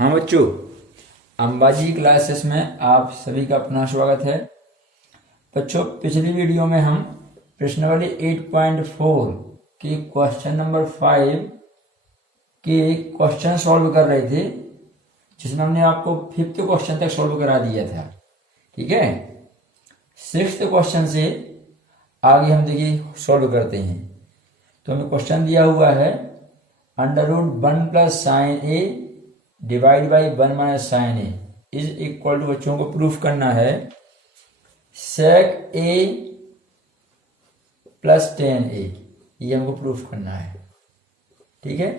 हाँ बच्चों, अंबाजी क्लासेस में आप सभी का अपना स्वागत है। बच्चों, पिछली वीडियो में हम प्रश्नावली 8.4 के क्वेश्चन नंबर 5 के क्वेश्चन सॉल्व कर रहे थे, जिसमें हमने आपको 5th क्वेश्चन तक सॉल्व करा दिया था। ठीक है, 6th क्वेश्चन से आगे हम देखिए सॉल्व करते हैं। तो हमें क्वेश्चन दिया हुआ है √1 + sin a divide by 1 - sin a is equal to, बच्चों को प्रूफ करना है sec a + tan a। ये हमको प्रूफ करना है। ठीक है,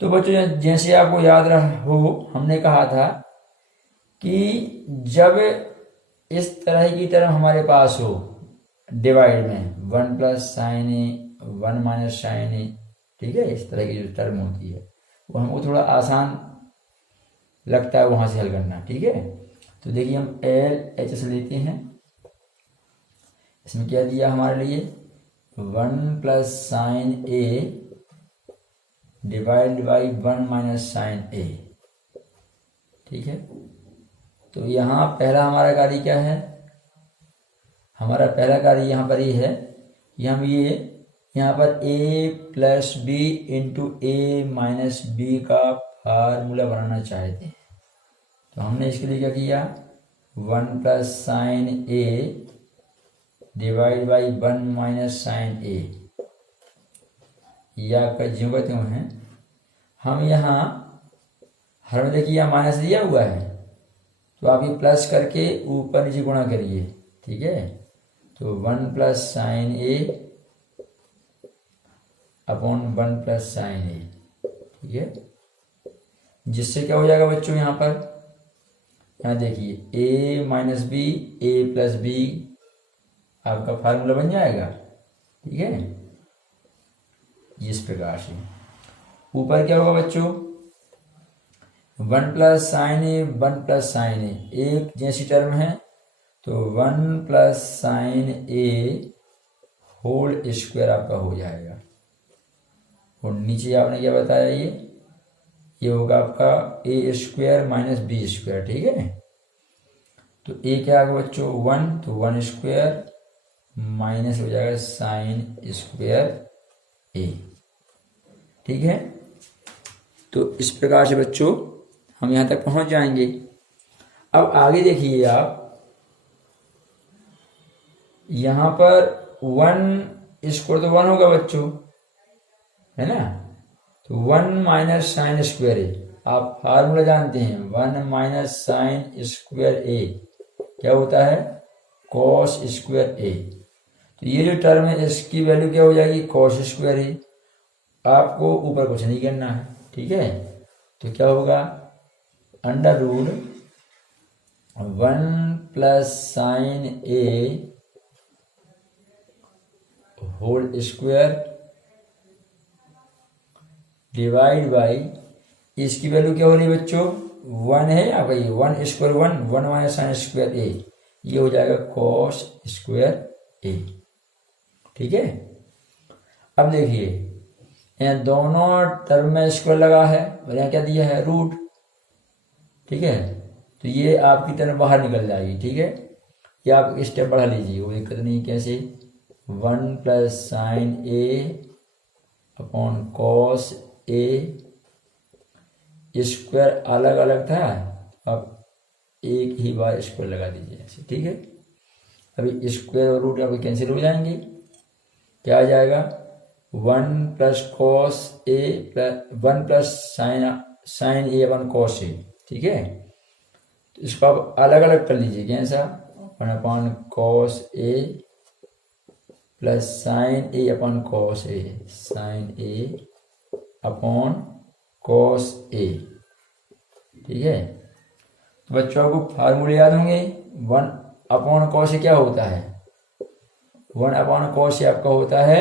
तो बच्चों जैसे आपको याद रहा हो, हमने कहा था कि जब इस तरह की टर्म हमारे पास हो डिवाइड में 1 + sin a 1 - sin a, ठीक है, इस तरह की जो टर्म होती है वो हमको थोड़ा आसान लगता है वहां से हल करना। ठीक है, तो देखिए हम LHS लेते हैं। इसमें क्या दिया हमारे लिए 1 + sin a divide by 1 - sin a। ठीक है, तो यहाँ पहला हमारा कार्य क्या है? हमारा पहला कार्य यहाँ पर ये है कि हम यहाँ पर a + b × a - b का फार्मूला बनाना चाहते हैं। तो हमने इसके लिए क्या किया 1 + sin a divide by 1 - sin a, या जो कहते हैं हम यहाँ हर में देखिए यहाँ माइनस दिया हुआ है, तो आप ये प्लस करके ऊपर नीचे गुणा करिए। ठीक है, तो 1 + sin a upon 1 + sin a। ठीक है, जिससे क्या हो जाएगा बच्चों, यहाँ पर यहाँ देखिए a - b a + b आपका फार्मूला बन जाएगा। ठीक है, इस प्रकार से ऊपर क्या होगा बच्चों 1 + sin a 1 + sin a एक जैसी टर्म है, तो 1 + sin a होल स्क्वायर आपका हो जाएगा। और नीचे आपने क्या बताया, ये होगा आपका a² - b²। ठीक है, तो a क्या होगा बच्चों 1, तो 1² माइनस हो जाएगा sin² a। ठीक है, तो इस प्रकार से बच्चों हम यहां तक पहुंच जाएंगे। अब आगे देखिए आप, यहां पर 1² तो 1 होगा बच्चों, है ना, तो 1 - sin² a आप फार्मूला जानते हैं 1 - sin² a क्या होता है cos² a। तो ये जो टर्म है इसकी वैल्यू क्या हो जाएगी cos² a। आपको ऊपर कुछ नहीं करना है। ठीक है, तो क्या होगा √1 + sin a whole square divide by, इसकी वैल्यू क्या हो रही है बच्चों 1 है आपका, ये 1² 1 sin² a, ये हो जाएगा cos² a। ठीक है, अब देखिए यहाँ दोनों टर्म में स्क्वायर लगा है और यहाँ क्या दिया है रूट। ठीक है, तो ये आपकी तरफ बाहर निकल जाएगी। ठीक है, ये आप स्टेप बढ़ा लीजिए, वो दिक्कत नहीं। कैसे 1 + sin a upon cos a, square अलग अलग था, आप एक ही बार स्क्वायर लगा दीजिए ऐसे। ठीक है, अभी स्क्वायर और रूट अभी कैंसिल हो जाएंगे, क्या आ जाएगा 1 + cos a 1 + sin a upon cos a। ठीक है, तो इसको आप अलग अलग कर लीजिए, कैसा 1 upon cos a + sin a upon cos a, sin a upon cos a। ठीक है, तो बच्चों आपको फार्मूले याद होंगे। 1 अपॉन cos a क्या होता है 1 अपॉन cos a आपका होता है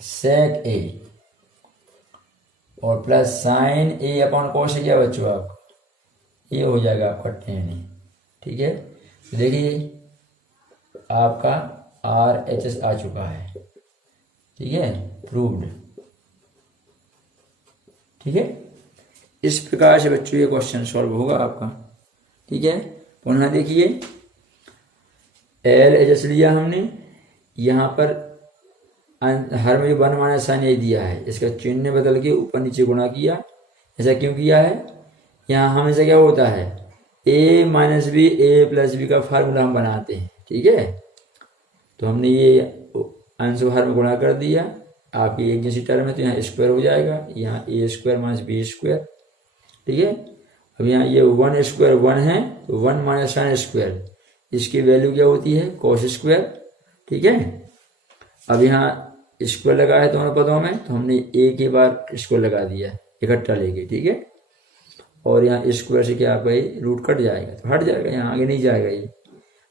sec a, और plus sin a upon cos a क्या बच्चों आपका ये हो जाएगा आपका tan a। ठीक है, तो देखिए आपका RHS आ चुका है। ठीक है, प्रूव्ड। ठीक है, इस प्रकार से बच्चों ये क्वेश्चन सॉल्व होगा आपका। ठीक है, पुनः देखिए, एल एच लिया हमने, यहाँ पर हर में 1 माइनस साइन ए दिया है, इसका चिन्ह बदल के ऊपर नीचे गुणा किया। ऐसा क्यों किया है? यहाँ हमेशा क्या होता है, ए माइनस बी ए प्लस बी का फार्मूला हम बनाते हैं। ठीक है, तो हमने ये अंश को हर में गुणा कर दिया, आपकी एक जैसी टर्म है तो यहाँ स्क्वायर हो जाएगा, यहाँ ए स्क्वायर माइनस बी स्क्वायर। ठीक है, अब यहाँ ये 1 स्क्वायर 1 है, तो 1 माइनस साइन स्क्वायर, इसकी वैल्यू क्या होती है, कॉस स्क्वायर। ठीक है, अब यहाँ स्क्वायर लगा है दोनों पदों में, तो हमने एक ही बार स्क्वायर लगा दिया इकट्ठा लेके। ठीक है, और यहाँ स्क्वायर से क्या आपका ये रूट कट जाएगा, तो हट जाएगा, यहाँ आगे नहीं जाएगा ये।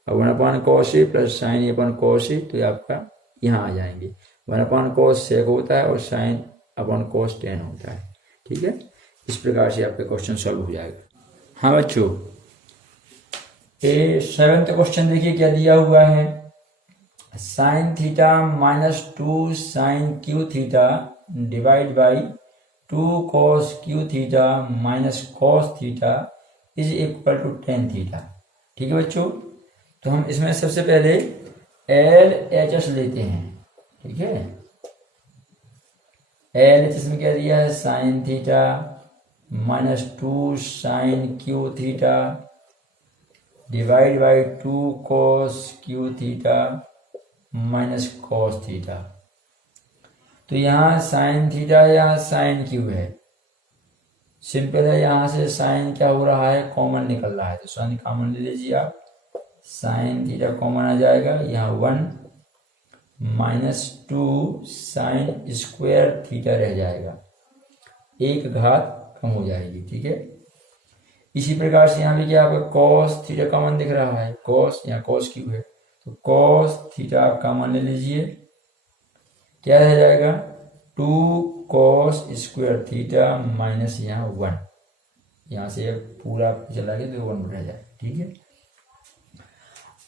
अब 1 cos A plus sign A upon cos A, तो ये आपका यहाँ आ जाएंगे। 1 कॉस सेक होता है और साइन अपन कॉस टेन होता है। ठीक है, इस प्रकार से आपका क्वेश्चन सॉल्व हो जाएगा। हाँ बच्चों, ये 7th क्वेश्चन देखिए क्या दिया हुआ है, sine theta minus 2 sine cube theta divide by 2 cos cube theta minus cos theta is equal to tan theta. ठीक है बच्चों, तो हम इसमें सबसे पहले एल एच एस लेते हैं। ठीक है, एल एच एस में क्या दिया है, sine theta minus 2 sine cube theta divide by 2 cos cube theta minus cos theta. तो यहाँ साइन थीटा यहाँ साइन क्यू है, सिंपल है, यहाँ से साइन क्या हो रहा है, कॉमन निकल रहा है, तो साइन कॉमन ले लीजिए आप, साइन थीटा कॉमन आ जाएगा, यहाँ 1 माइनस 2 साइन स्क्वायर थीटा रह जाएगा, एक घात कम हो जाएगी। ठीक है, इसी प्रकार से यहाँ भी क्या आपका कॉस थीटा कॉमन दिख रहा है, कॉस यहाँ कॉस क्यू है, तो कॉस थीटा आप कॉमन ले लीजिए, क्या रह जाएगा, 2 कॉस स्क्वायर थीटा माइनस यहाँ 1, यहाँ से पूरा चला गया तो 1 रह जाएगा। ठीक है,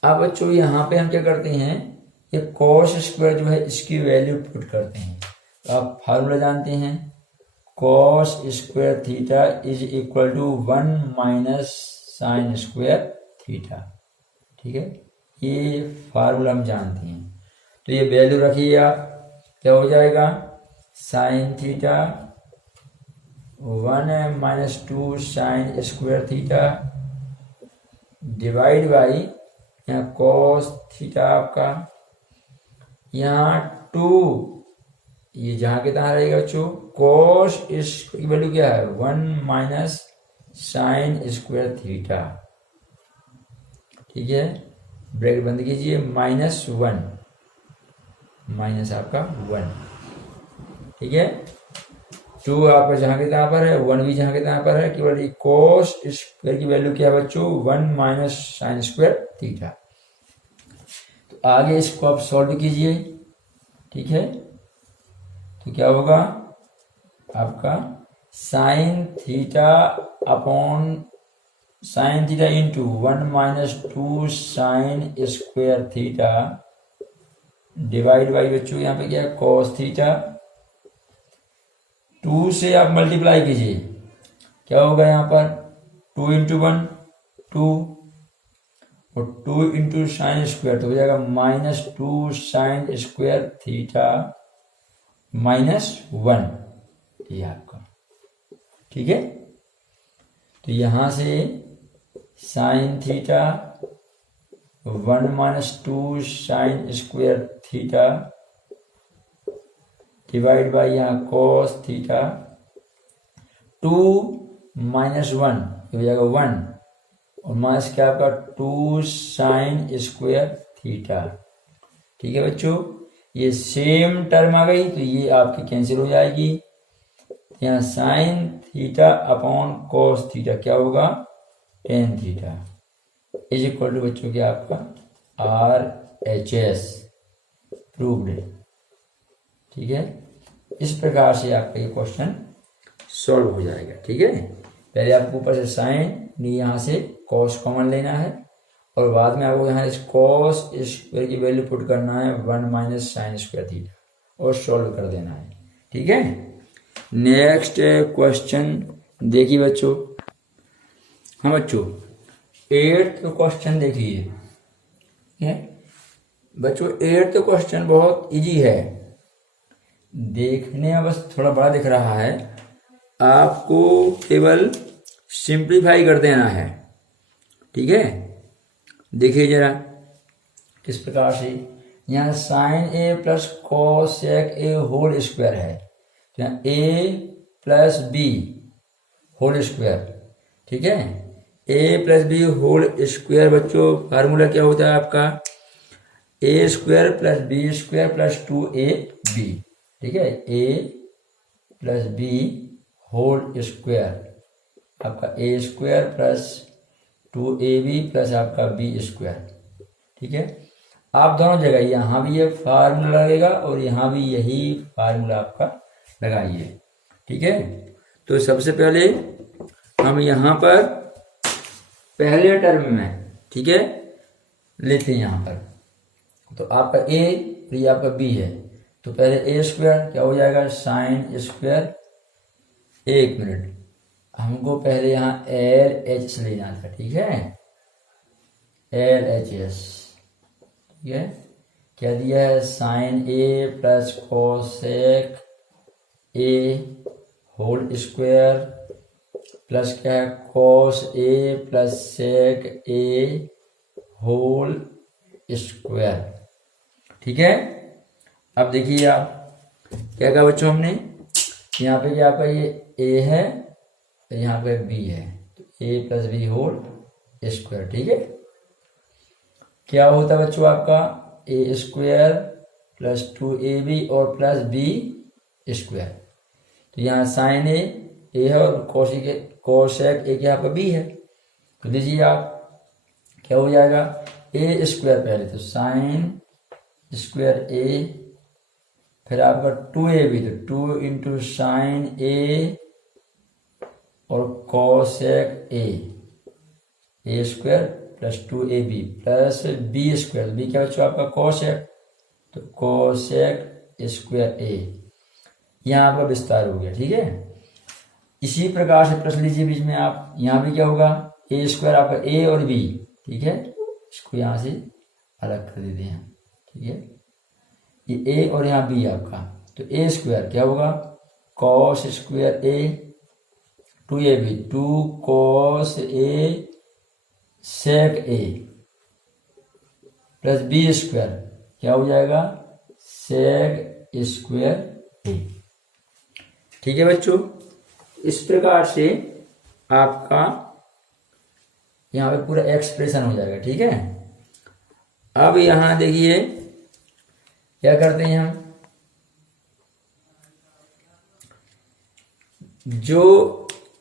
अब बच्चों यहाँ पे हम क्या करते हैं, ये कॉस स्क्वायर जो है इसकी वैल्यू पुट करते हैं, तो आप फार्मूला जानते हैं, cos square theta is equal to 1 minus sine square theta. ठीक है, ये फार्मूला हम जानते हैं, तो ये वैल्यू रखिए आप, क्या हो जाएगा, sine theta 1 minus 2 sign square theta divide by यहाँ कॉस थीटा आपका, यहाँ 2 ये जहाँ के तहाँ रहेगा बच्चों, कॉस इसकी वैल्यू क्या है, 1 माइनस साइन स्क्वायर थीटा। ठीक है, ब्रैकेट बंद कीजिए, माइनस 1 माइनस आपका 1। ठीक है, 2 आपका जहाँ के तहाँ पर है, 1 भी जहाँ के तहाँ पर है, केवल ये कॉस स्क्वायर की वैल्यू क्या है बच्चों, 1 माइनस साइन स्क्वायर थीटा। तो आगे इसको आप सॉल्व कीजिए। ठीक है, तो क्या होगा आपका, sign theta upon sine theta into 1 minus 2 sign square theta divide by बच्चों यहाँ पे क्या है, कॉस थीटा, 2 से आप मल्टीप्लाई कीजिए, क्या होगा यहाँ पर, 2 इंटू 1 2 और 2 इंटू साइन स्क्वायर, तो हो जाएगा minus 2 sign square theta minus 1, ये आपका। ठीक है, तो यहां से sine theta 1 minus 2 sign square theta divide by यहाँ कॉस थीटा, 2 माइनस 1 हो जाएगा 1 और माइनस क्या आपका 2 साइन स्क्वायर थीटा। ठीक है बच्चों, ये सेम टर्म आ गई तो ये आपकी कैंसिल हो जाएगी, यहाँ sine theta upon cos theta क्या होगा, tan theta is equal to बच्चों क्या आपका RHS प्रूव्ड है। ठीक है, इस प्रकार से आपका ये क्वेश्चन सॉल्व हो जाएगा। ठीक है, पहले आपको ऊपर से साइन यहाँ से कॉस कॉमन लेना है और बाद में आपको यहाँ इस कॉस स्क्वायर की वैल्यू पुट करना है 1 माइनस साइन स्क्वायर थीटा और सॉल्व कर देना है। ठीक है, नेक्स्ट क्वेश्चन देखिए बच्चों, हाँ बच्चों, 8th क्वेश्चन देखिए। है बच्चों, 8th क्वेश्चन बहुत इजी है, देखने में बस थोड़ा बड़ा दिख रहा है, आपको केवल सिंप्लीफाई कर देना है। ठीक है, देखिए जरा किस प्रकार से। यहाँ sine A plus cosec A whole square है, तो यहाँ A plus B whole square. ठीक है, A plus B whole square बच्चों फार्मूला क्या होता है आपका, A square plus B square plus 2ab। ठीक है, A plus B whole square आपका A square plus 2ab plus आपका बी स्क्वायर। ठीक है, आप दोनों जगह यहाँ भी ये फार्मूला लगेगा और यहाँ भी यही फार्मूला आपका लगाइए। ठीक है, तो सबसे पहले हम यहाँ पर पहले टर्म में, ठीक है, लेते हैं यहाँ पर। तो आपका ए और ये आपका बी है, तो पहले ए स्क्वायर क्या हो जाएगा, साइन स्क्वायर। एक मिनट, हमको पहले यहाँ एल एच लेना था। ठीक है, एल एच एस। ठीक है, क्या दिया है, sine A plus cosec A whole square plus क्या है, cos A plus sec A whole square. ठीक है, अब देखिए आप क्या कहा बच्चों हमने, यहाँ पे क्या आपका ये ए है, यहाँ पे बी है, तो ए प्लस बी होल स्क्वायर। ठीक है, क्या होता है बच्चों आपका, ए स्क्वायर प्लस 2ab और प्लस बी स्क्वायर। तो यहाँ साइन ए है और कोसेक ए क्या आपका बी है, तो लीजिए आप क्या हो जाएगा, ए स्क्वायर पहले, तो साइन स्क्वायर ए, फिर आपका 2ab, तो 2 इंटू साइन ए और cosec A square plus 2ab plus B square, B क्या बच्चों आपका कोसेक, तो कोसेक स्क्वायर ए, यहाँ आपका विस्तार हो गया। ठीक है, इसी प्रकार से प्लस लीजिए बीच में आप, यहाँ भी क्या होगा, ए स्क्वायर आपका ए और बी। ठीक है, इसको यहाँ से अलग कर देते हैं। ठीक है, ये ए और यहाँ बी आपका, तो ए स्क्वायर क्या होगा, cos square A 2ab 2 cos A sec A plus B square क्या हो जाएगा, सेक स्क्वायर ए। ठीक है बच्चों, इस प्रकार से आपका यहाँ पे पूरा एक्सप्रेशन हो जाएगा। ठीक है, अब यहाँ देखिए क्या करते हैं हम, जो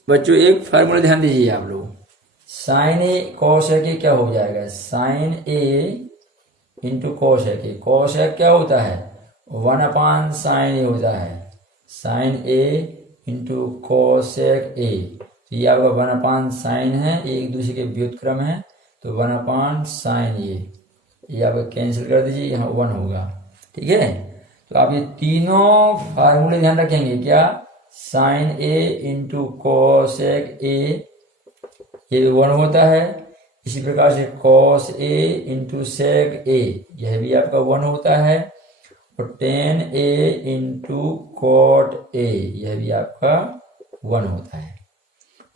बच्चों एक फार्मूला ध्यान दीजिए आप लोग, साइन ए कोसेक ए क्या हो जाएगा, sine A into cosec A. Cosec क्या होता है, 1 साइन ए होता है, sine A into cosec A, ये आपका 1 साइन है, एक दूसरे के व्युत्क्रम है, तो 1 साइन ए, ये आप कैंसिल कर दीजिए, यहाँ 1 होगा। ठीक है, तो आप ये तीनों फार्मूले ध्यान रखेंगे, क्या, sine A into cosec A ये 1 होता है, इसी प्रकार से कॉस ए इंटू सेक ए यह भी आपका 1 होता है, और tan A into cot A यह भी आपका 1 होता है।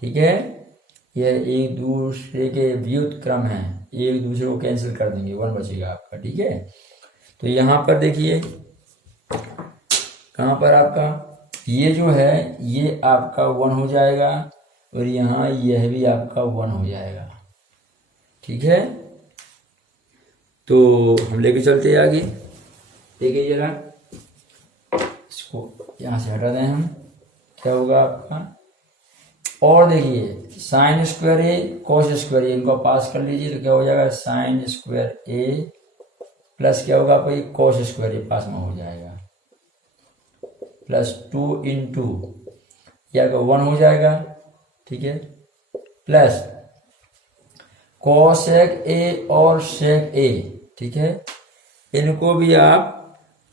ठीक है, यह एक दूसरे के व्युत्क्रम है, एक दूसरे को कैंसिल कर देंगे, 1 बचेगा आपका। ठीक है, तो यहाँ पर देखिए कहाँ पर आपका ये जो है ये आपका 1 हो जाएगा, और यहाँ यह भी आपका 1 हो जाएगा। ठीक है, तो हम लेके चलते हैं आगे। देखिए जरा, इसको यहाँ से हटा दें हम, क्या होगा आपका, और देखिए साइन स्क्वायर ए कॉस स्क्वायर ए इनको पास कर लीजिए, तो क्या हो जाएगा, साइन स्क्वायर ए प्लस क्या होगा आपका, कॉस स्क्वायर ए पास में हो जाएगा, प्लस 2 इंटू या 1 हो जाएगा। ठीक है, प्लस कोसेक ए और सेक ए। ठीक है, इनको भी आप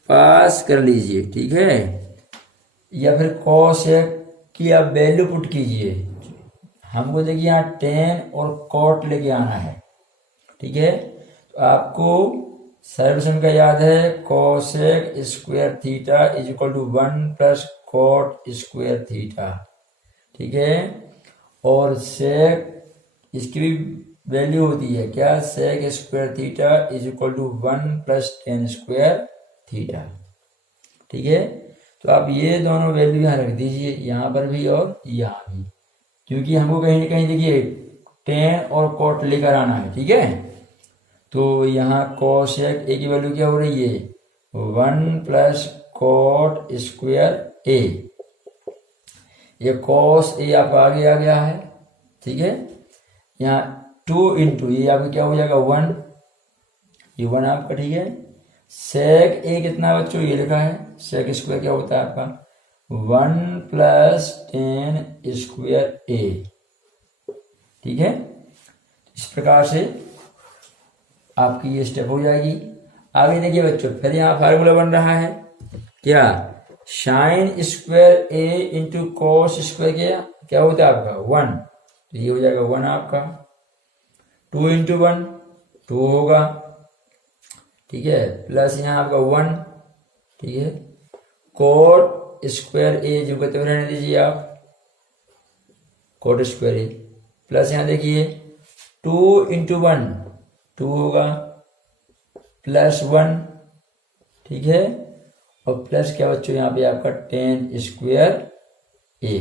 पास कर लीजिए। ठीक है, या फिर कोसेक कि आप वैल्यू पुट कीजिए। हमको देखिए यहाँ टेन और कॉट लेके आना है, ठीक है। तो आपको सर्वसम का याद है, cosec square theta is equal to 1 plus cot square theta, ठीक है। और सेक इसकी भी वैल्यू होती है क्या, sec square theta is equal to 1 plus tan square theta, ठीक है। तो आप ये दोनों वैल्यू यहाँ रख दीजिए, यहाँ पर भी और यहाँ भी, क्योंकि हमको कहीं ना कहीं देखिए टेन और कॉट लेकर आना है, ठीक है। तो यहाँ कोसेक ए की वैल्यू क्या हो रही है, 1 प्लस कॉट स्क्वायर ए, ये कॉस ए आपका आगे आ गया है, ठीक है। यहाँ 2 इंटू ये आपका क्या हो जाएगा 1, ये 1 आपका, ठीक है। सेक ए कितना बच्चों, ये लिखा है, सेक स्क्वायर क्या होता है आपका 1 प्लस टेन स्क्वायर ए, ठीक है। इस प्रकार से आपकी ये स्टेप हो जाएगी। आगे देखिए बच्चों, फिर यहाँ फार्मूला बन रहा है क्या, साइन स्क्वायर ए इंटू कॉस स्क्वायर क्या होता है आपका 1, तो ये हो जाएगा 1 आपका, 2 इंटू 1 2 होगा, ठीक है, प्लस यहाँ आपका 1, ठीक है। कोट स्क्वायर ए जो कहते रहने दीजिए आप, कोट स्क्वायर ए, प्लस यहाँ देखिए 2 इंटू 1 2 होगा, प्लस 1, ठीक है। और प्लस क्या बच्चों यहाँ पे आपका टेन स्क्वायर ए,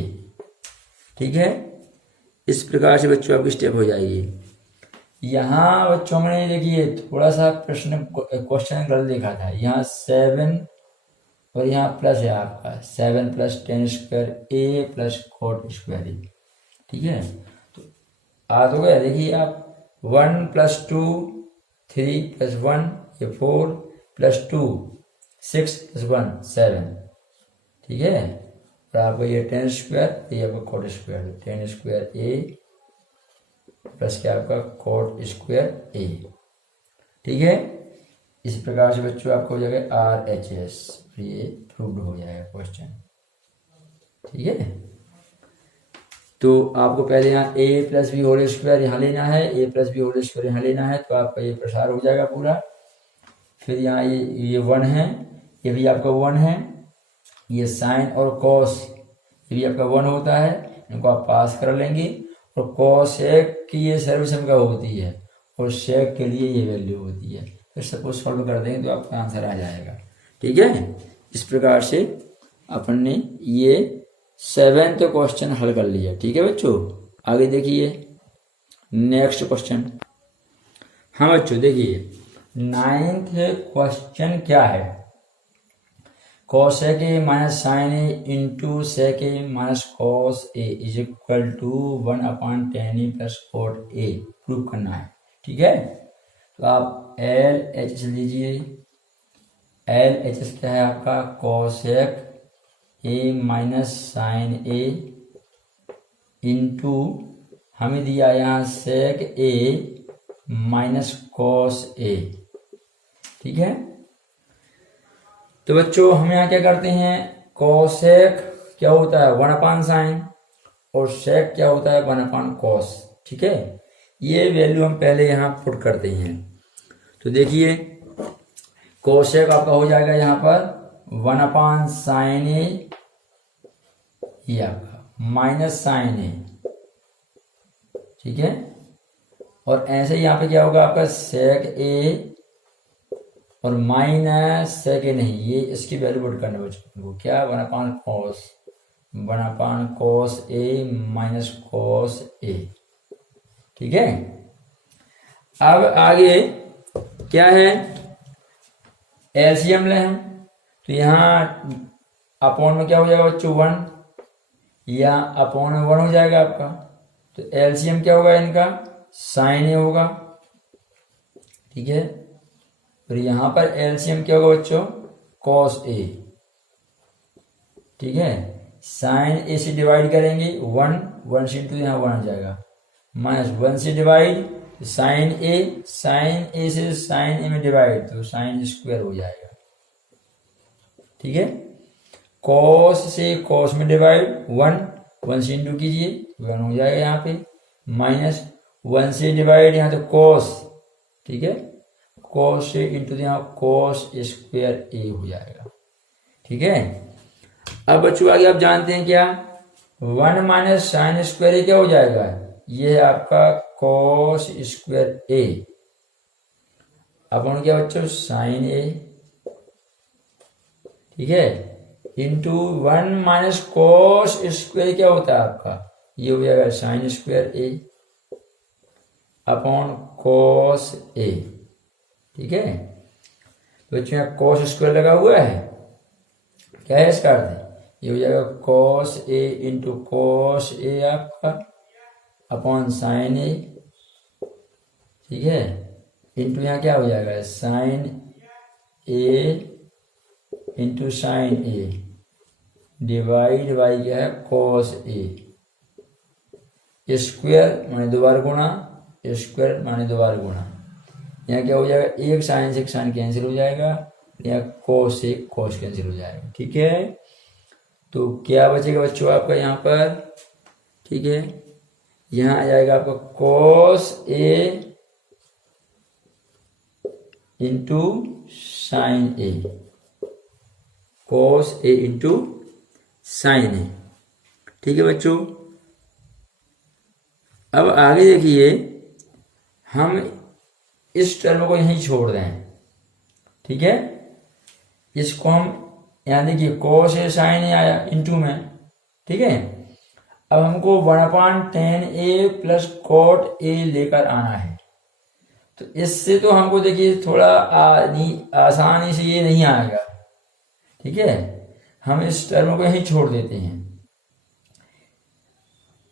ठीक है। इस प्रकार से बच्चों आपकी स्टेप हो जाएगी। यहाँ बच्चों हमने देखिए थोड़ा सा प्रश्न क्वेश्चन गलत देखा था, यहाँ 7 और यहाँ प्लस है आपका 7 प्लस टेन स्क्वायर ए प्लस कॉट स्क्वायर ए, ठीक है। तो आ तो गया, देखिए आप 1 प्लस 2 3 प्लस 1 ये 4 प्लस 2 6 प्लस 1 7, ठीक है। और आपको ये टेन स्क्वायर, ये आपका कॉट स्क्वायर, टेन स्क्वायर ए प्लस क्या आपका कॉट स्क्वायर ए, ठीक है। इस प्रकार से बच्चों आपको हो जाएगा RHS, ये प्रूव्ड हो जाएगा क्वेश्चन, ठीक है। तो आपको पहले यहाँ a plus B whole square यहाँ लेना है, a plus B whole square यहाँ लेना है, तो आपका ये प्रसार हो जाएगा पूरा। फिर यहाँ ये 1 है, ये भी आपका 1 है, ये साइन और कॉस ये भी आपका 1 होता है, इनको आप पास कर लेंगे। और कॉसेक की ये सर्वसम का होती है और सेक के लिए ये वैल्यू होती है, फिर सबको सॉल्व कर देंगे तो आपका आंसर आ जाएगा, ठीक है। इस प्रकार से अपन ने ये 7th क्वेश्चन हल कर लिया, ठीक है बच्चों। आगे देखिए नेक्स्ट क्वेश्चन। हाँ बच्चों देखिए 9th क्वेश्चन क्या है, cosec A minus sine A into sec A minus cos A is equal to 1 upon tan A plus cot A prove करना है, ठीक है। तो आप LHS लीजिए, LHS क्या है आपका cosec A minus sine A into हमें दिया यहाँ सेक ए माइनस कॉस ए, ठीक है। तो बच्चों हम यहाँ क्या करते हैं, कॉसेक क्या होता है 1 अपॉन साइन और सेक क्या होता है 1 अपॉन कॉस, ठीक है। ये वैल्यू हम पहले यहाँ पुट करते हैं। तो देखिए कॉसेक आपका हो जाएगा यहाँ पर 1 अपॉन साइन ए, ये आपका माइनस साइन ए, ठीक है। और ऐसे यहाँ पे क्या होगा आपका सेक ए और माइनस सेक ए नहीं, ये इसकी वैल्यू पुट करने बच्चों को क्या 1 upon cos A minus cos ए, ठीक है। अब आगे क्या है, एलसीएम ले हम, तो यहाँ अपॉन में क्या हो जाएगा बच्चों 1, या अपॉन में 1 हो जाएगा आपका। तो एलसीएम क्या होगा इनका साइन ए होगा, ठीक है। फिर यहाँ पर एलसीएम क्या होगा बच्चों कॉस ए, ठीक है। साइन ए से डिवाइड करेंगे 1 से इंटू यहाँ 1 आ जाएगा, माइनस 1 से डिवाइड साइन ए से साइन ए में डिवाइड तो साइन स्क्वायर हो जाएगा, ठीक है। कॉस से कॉस में डिवाइड 1 1 से इंटू कीजिए 1 हो जाएगा यहाँ पे, माइनस 1 से डिवाइड यहाँ तो cos, ठीक है, cos से इंटू यहाँ cos स्क्वायर a हो जाएगा, ठीक है। अब बच्चों आगे आप जानते हैं क्या, 1 माइनस साइन स्क्वायर ए क्या हो जाएगा, ये है आपका cos स्क्वायर a अपन क्या बच्चों साइन ए, ठीक है, इंटू 1 माइनस cos स्क्वायर क्या होता है आपका, ये हो जाएगा sine square A upon cos a, ठीक है। तो बच्चों यहाँ cos स्क्वायर लगा हुआ है, क्या है इसका अर्थ, ये हो जाएगा cos a into cos a आपका अपॉन साइन ए, ठीक है, इंटू यहाँ क्या हो जाएगा sine A into sine A divide by क्या है cos a, स्क्वायर माने दो बार गुणा, स्क्वायर माने दो बार गुणा, यहाँ क्या हो जाएगा एक साइन से एक साइन कैंसिल हो जाएगा, यहाँ cos से cos कैंसिल हो जाएगा, ठीक है। तो क्या बचेगा बच्चों आपका यहाँ पर, ठीक है, यहाँ आ जाएगा आपका cos a into sine A, cos a into sine A, ठीक है बच्चों। अब आगे देखिए हम इस टर्म को यहीं छोड़ दें, ठीक है, इसको हम यहाँ देखिए cos a साइन ए आया इंटू में, ठीक है। अब हमको 1/10a प्लस cot a लेकर आना है, तो इससे तो हमको देखिए थोड़ा आसानी से ये नहीं आएगा, ठीक है, हम इस टर्म को यहीं छोड़ देते हैं,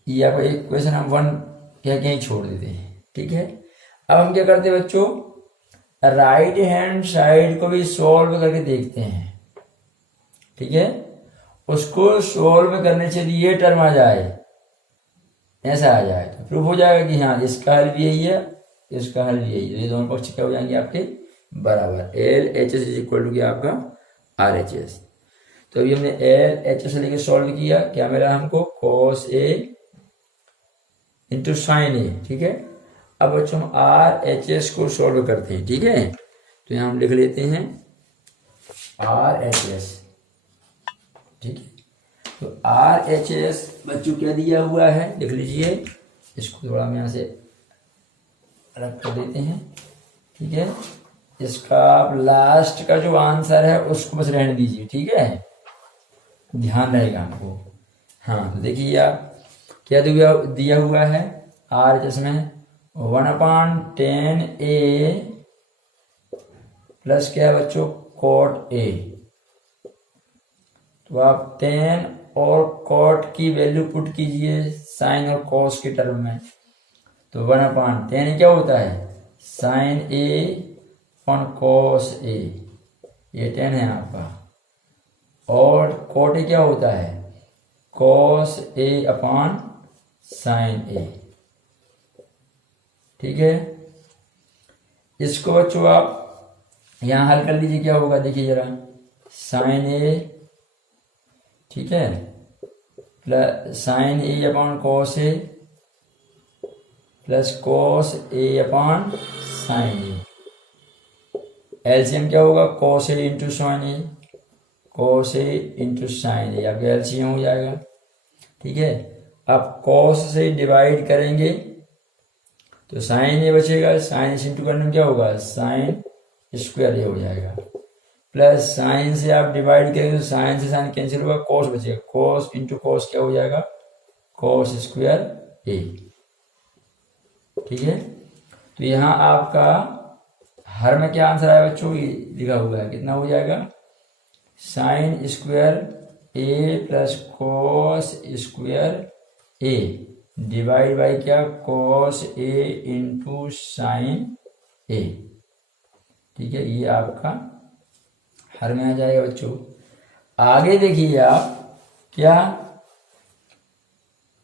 ये आपको एक क्वेश्चन हम 1 कह के यहीं छोड़ देते हैं, ठीक है। अब हम क्या करते हैं बच्चों, राइट हैंड साइड को भी सॉल्व करके देखते हैं, ठीक है, उसको सॉल्व करने से ये टर्म आ जाए, ऐसा आ जाए तो प्रूफ हो जाएगा कि हाँ इसका हल भी यही है, इसका हल भी यही है, ये दोनों पक्ष क्या हो जाएंगे आपके बराबर, LHS इज इक्वल टू क्या आपका RHS। तो अभी हमने LHS लेके सॉल्व किया, क्या मिला हमको cos a into sine A, ठीक है। अब बच्चों हम RHS को सॉल्व करते हैं, ठीक है, तो यहाँ हम लिख लेते हैं RHS, ठीक है। तो RHS बच्चों क्या दिया हुआ है लिख लीजिए, इसको थोड़ा हम यहाँ से अलग कर देते हैं, ठीक है। इसका आप लास्ट का जो आंसर है उसको बस रहने दीजिए, ठीक है, ध्यान रहेगा हमको। हाँ तो देखिए आप क्या दिया हुआ है RHS में 1/10a प्लस क्या है बच्चों cot a, तो आप 10 और cot की वैल्यू पुट कीजिए साइन और cos के टर्म में, तो 1/10 क्या होता है sine a upon cos a, ये 10 है आपका, और cot a क्या होता है cos a upon sign a, ठीक है। इसको बच्चों आप यहां हल कर लीजिए, क्या होगा देखिए जरा, साइन a, ठीक है, plus sign a upon cos a plus cos a upon sign a, LCM क्या होगा cos a into sign a, cos a into sign a, आपका एलसीएम हो जाएगा, ठीक है। अब cos से डिवाइड करेंगे तो साइन ए बचेगा, साइन से इंटू करने में क्या होगा साइन स्क्वायर ए हो जाएगा, प्लस साइन से आप डिवाइड करेंगे तो साइन से साइन कैंसिल होगा, cos बचेगा, cos इंटू cos क्या हो जाएगा cos स्क्वायर ए, ठीक है। तो यहाँ आपका हर में क्या आंसर आया बच्चों, ये लिखा हुआ है, कितना हो जाएगा sine square A plus cos square A divide by क्या cos a into sine A, ठीक है, ये आपका हर में आ जाएगा बच्चों। आगे देखिए आप क्या,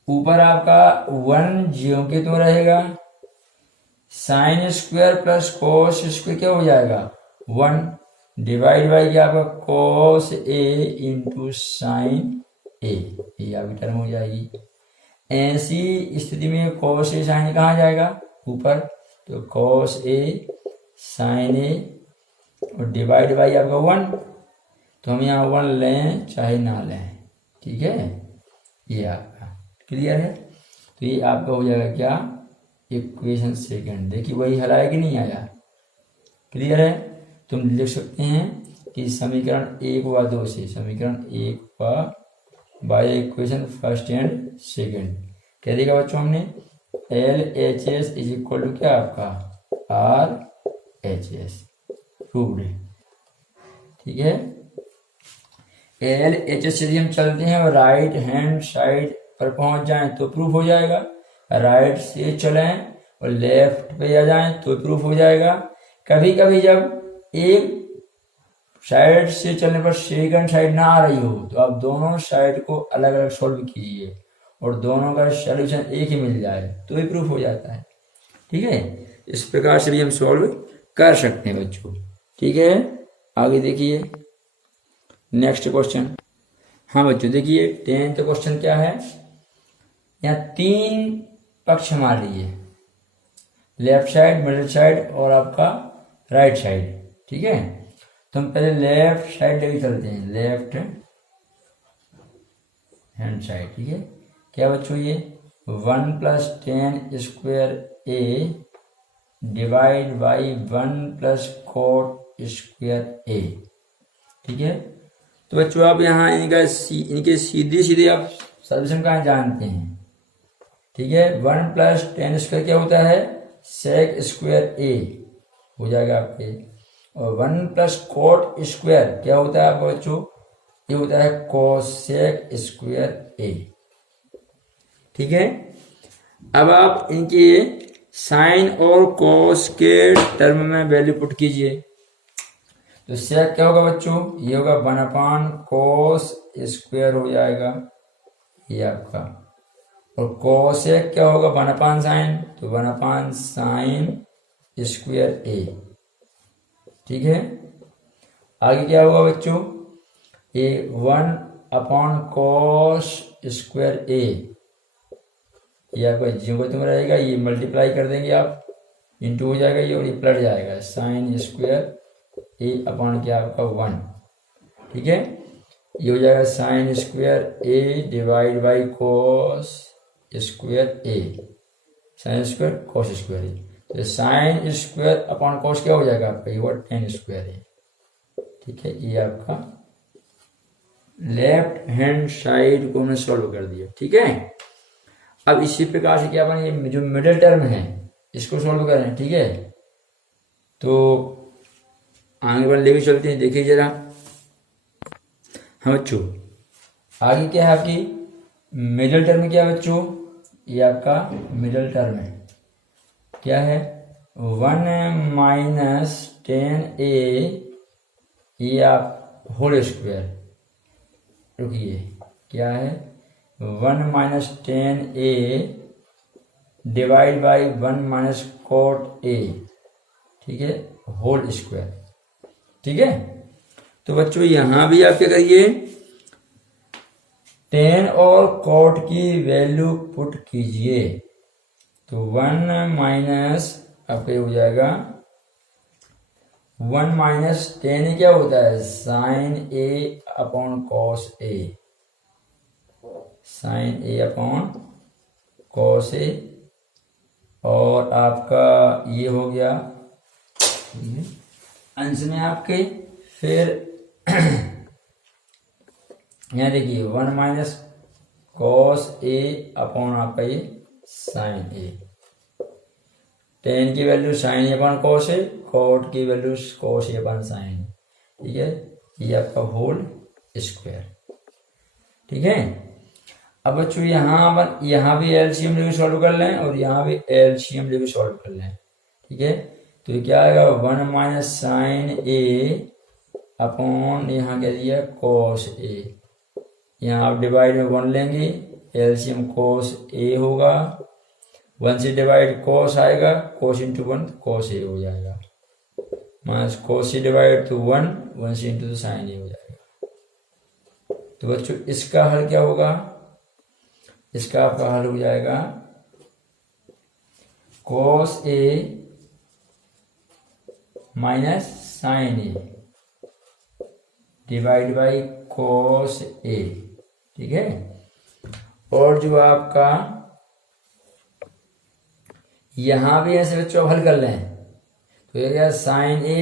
ऊपर आपका 1 ज्यों के तो रहेगा, sine square plus cos square क्या हो जाएगा 1 डिवाइड बाई क्या आपका cos a इंटू साइन ये आपकी टर्म हो जाएगी। ऐसी स्थिति में cos A sin A कहाँ जाएगा, ऊपर, तो cos A sin A और डिवाइड बाई आपका 1, तो हम यहाँ 1 लें चाहे ना लें, ठीक है, ये आपका क्लियर है। तो ये आपका हो जाएगा क्या, इक्वेशन सेकंड। देखिए वही हल आया कि नहीं आया, क्लियर है। तुम लिख सकते हैं कि समीकरण 1 व 2 से, समीकरण 1 व by equation first and second क्या देगा बच्चों हमने, LHS इज इक्वल टू क्या आपका RHS, प्रूव्ड है, ठीक है। LHS से यदि हम चलते हैं और राइट हैंड साइड पर पहुंच जाएं तो प्रूफ हो जाएगा, राइट से चलें और लेफ्ट पे आ जाएं तो प्रूफ हो जाएगा। कभी कभी जब एक साइड से चलने पर सेकंड साइड ना आ रही हो तो आप दोनों साइड को अलग अलग सॉल्व कीजिए और दोनों का सॉल्यूशन एक ही मिल जाए तो भी प्रूफ हो जाता है, ठीक है। इस प्रकार से भी हम सॉल्व कर सकते हैं बच्चों, ठीक है। आगे देखिए नेक्स्ट क्वेश्चन। हाँ बच्चों देखिए 10th क्वेश्चन क्या है, यहाँ 3 पक्ष मान लीजिए, लेफ्ट साइड, मिडिल साइड और आपका राइट साइड, ठीक है। तो हम पहले लेफ्ट साइड लेके चलते हैं, लेफ्ट हैंड साइड, ठीक है। क्या बच्चों ये 1 + 10 square A divide by 1 + cot square A, ठीक है। तो बच्चों आप यहाँ इनके सीधे सीधे आप सॉल्यूशन कहाँ जानते हैं, ठीक है। 1 + 10 स्क्वायर क्या होता है, sec स्क्वायर A हो जाएगा आपके, और 1 + cot स्क्वायर क्या होता है आपका बच्चों, ये होता है cosec स्क्वायर A, ठीक है। अब आप इनके साइन और कॉस के टर्म में वैल्यू पुट कीजिए, तो सेक क्या होगा बच्चों, ये होगा 1/cos स्क्वायर हो जाएगा ये आपका, और कोसेक क्या होगा 1/sin, तो 1/sin स्क्वायर A, ठीक है। आगे क्या होगा बच्चों, ये 1/cos स्क्वायर A, ये आपका जीरो में रहेगा, ये मल्टीप्लाई कर देंगे आप, इंटू हो जाएगा ये और ये पलट जाएगा, साइन स्क्वायर A अपॉन क्या आपका 1, ठीक है। ये हो जाएगा sine square A divide by cos square A, sine square cos square A, तो साइन स्क्वायर अपॉन कॉस क्या हो जाएगा आपका, ये वर्ड tan स्क्वायर है, ठीक है। ये आपका लेफ्ट हैंड साइड को हमने सॉल्व कर दिया, ठीक है। अब इसी प्रकार से क्या बने, ये जो मिडिल टर्म है इसको सॉल्व करें, ठीक है। तो आगे बढ़ लेके चलते हैं, देखिए जरा। हाँ बच्चों आगे क्या है आपकी मिडिल टर्म, क्या है बच्चों, ये आपका मिडिल टर्म है, क्या है 1 - 10A, ये आप होल स्क्वायर, रुकिए क्या है 1 - 10A divide by 1 - cot A, ठीक है, होल स्क्वायर, ठीक है। तो बच्चों यहां भी आप क्या करिए, 10 और cot की वैल्यू पुट कीजिए, तो 1 - आपका हो जाएगा 1 - 10 क्या होता है sine A upon cos A, sine A upon cos A, और आपका ये हो गया अंश में आपके, फिर यहाँ देखिए 1 - cos A अपॉन आपका ये साइन A, 10 की value sine A upon cos A, cot की value cos A upon sine, ठीक है। ये आपका होल स्क्वायर, ठीक है। अब बच्चों यहाँ भी एलसीएम लेके सॉल्व कर लें और यहाँ भी एलसीएम लेके सॉल्व कर लें, ठीक है। तो क्या आएगा 1 - sin A अपॉन यहाँ क्या दिया cos A, यहाँ आप डिवाइड में 1 लेंगे, एलसीएम cos A होगा, 1 से डिवाइड cos आएगा, cos इंटू 1 cos A हो जाएगा, माइनस cos से डिवाइड तो 1 से इंटू तो sin A हो जाएगा, तो बच्चों इसका हल क्या होगा, इसका आपका हल हो जाएगा cos A minus sine A divide by cos A, ठीक है। और जो आपका यहां भी ऐसे बच्चों हल कर लें तो ये क्या sine A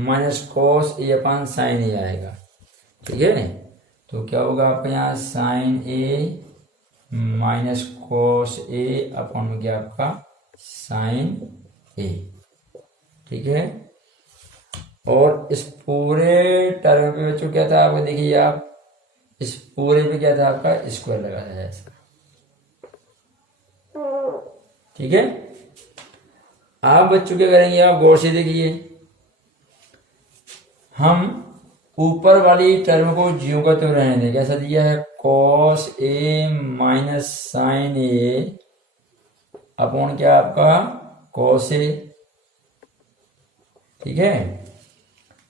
minus cos A upon sine A आएगा, ठीक है। तो क्या होगा आपका यहाँ sine A minus cos A upon हो गया आपका साइन A, ठीक है। और इस पूरे टर्म पे बच्चों क्या था आपको, देखिए आप इस पूरे पे क्या था आपका स्क्वायर लगाया है इसका, ठीक है। आप बच्चों क्या करेंगे, आप गौर से देखिए, हम ऊपर वाली टर्म को ज्यों का त्यों रहने दें। कैसा दिया है, cos A minus sine A upon क्या आपका cos A, ठीक है।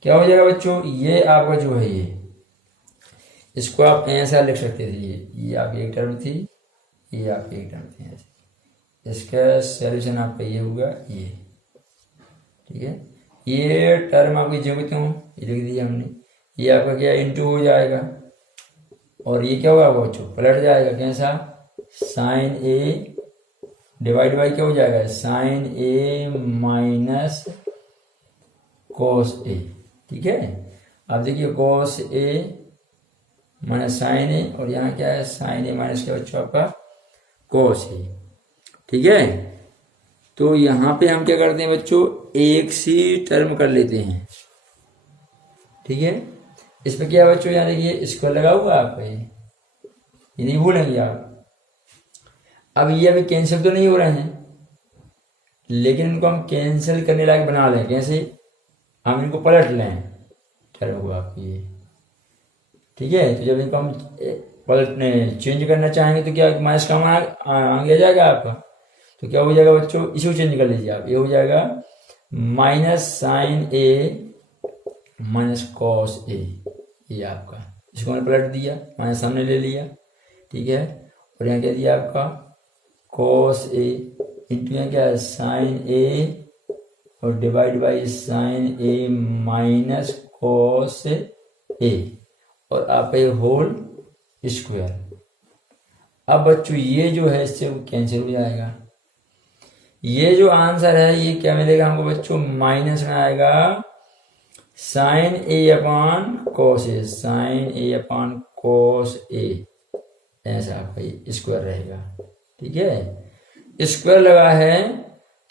क्या हो जाएगा बच्चों, ये आपका जो है ये, इसको आप ऐसा लिख सकते थे, ये आपकी एक टर्म थी, ये आपकी एक टर्म थी, ऐसे इसका सॉल्यूशन आपका ये होगा ये, ठीक है। ये टर्म आपकी जो भी क्यों ये लिख दिया हमने, ये आपका क्या इंटू हो जाएगा और ये क्या होगा बच्चों पलट जाएगा, कैसा साइन A डिवाइड बाई क्या हो जाएगा sine A minus cos A, ठीक है। अब देखिए cos A minus sine A और यहाँ क्या है साइन A माइनस क्या बच्चों आपका cos A, ठीक है। तो यहाँ पे हम क्या करते हैं बच्चों, एक सी टर्म कर लेते हैं, ठीक है। इस पे क्या बच्चों यहाँ देखिए स्क्वायर लगा हुआ आपका, ये नहीं भूलेंगे आप। अब ये अभी कैंसिल तो नहीं हो रहे हैं, लेकिन इनको हम कैंसिल करने लायक बना लें, कैसे, हम इनको पलट लें टर्म को आपकी, ठीक है। तो जब इनको हम पलटने चेंज करना चाहेंगे तो क्या माइनस का आगे जाएगा आपका, तो क्या हो जाएगा बच्चों, इसी को चेंज कर लीजिए आप, ये हो जाएगा minus sine A minus cos A, ये आपका, इसको मैंने पलट दिया, माइनस सामने ले लिया, ठीक है। और यहाँ क्या दिया आपका cos A इंटू यहाँ क्या है साइन A और divide by sine A minus cos A और आपका ये होल स्क्वायर। अब बच्चों ये जो है इससे कैंसिल हो जाएगा, ये जो आंसर है ये क्या मिलेगा हमको बच्चों, माइनस में आएगा sine A upon cos A, sine A upon cos A, ऐसा आपका ये स्क्वायर रहेगा, ठीक है। स्क्वायर लगा है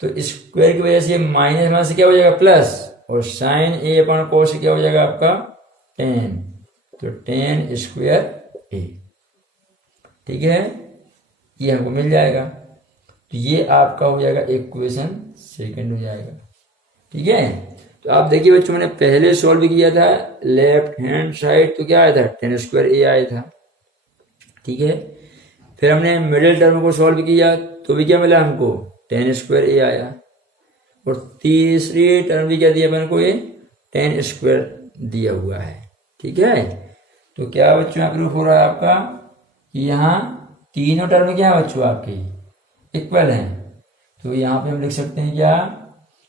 तो स्क्वायर की वजह से माइनस में से क्या हो जाएगा प्लस, और साइन A अपॉन cos क्या हो जाएगा आपका 10, तो 10 स्क्वायर A, ठीक है, ये हमको मिल जाएगा। तो ये आपका हो जाएगा इक्वेशन सेकंड हो जाएगा, ठीक है। तो आप देखिए बच्चों मैंने पहले सॉल्व किया था लेफ्ट हैंड साइड, तो क्या आया था 10 स्क्वायर A आया था, ठीक है। फिर हमने मिडिल टर्म को सॉल्व किया तो भी क्या मिला हमको 10 स्क्वायर A आया, और तीसरी टर्म भी क्या दिया मैंने को, ये 10 स्क्वायर दिया हुआ है, ठीक है। तो क्या बच्चों यहाँ प्रूफ हो रहा है आपका कि यहाँ तीनों टर्म क्या है बच्चों आपकी इक्वल हैं। तो यहाँ पे हम लिख सकते हैं क्या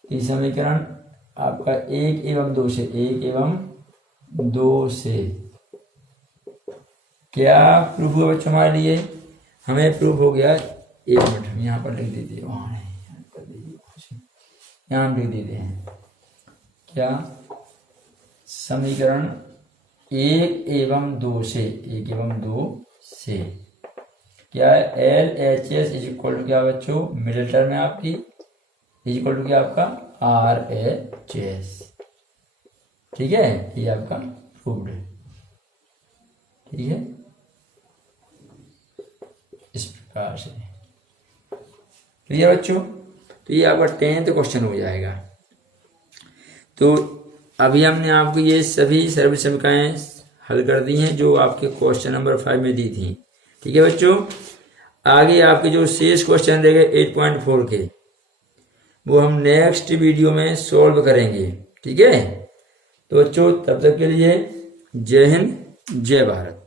कि समीकरण आपका 1 एवं 2 से, 1 एवं 2 से क्या प्रूफ हुआ बच्चों हमारे लिए, हमें प्रूफ हो गया, एक मिनट हम यहाँ पर लिख देते हैं, वहाँ नहीं यहाँ हम लिख देते हैं क्या, समीकरण 1 एवं 2 से, 1 एवं 2 से क्या है LHS इज इक्वल टू क्या बच्चों, मिडिल टर्म है आपकी, इज इक्वल टू क्या आपका RHS, ठीक है, ये आपका प्रूव्ड है, ठीक है, इस प्रकार से। क्लियर बच्चों, तो ये आपका 10th क्वेश्चन हो जाएगा। तो अभी हमने आपको ये सभी सर्व समीकरणाएं हल कर दी हैं जो आपके क्वेश्चन नंबर 5 में दी थी, ठीक है बच्चों। आगे आपके जो शेष क्वेश्चन रहेंगे 8.4 के, वो हम नेक्स्ट वीडियो में सॉल्व करेंगे, ठीक है। तो बच्चों तब तक के लिए जय हिंद जय भारत।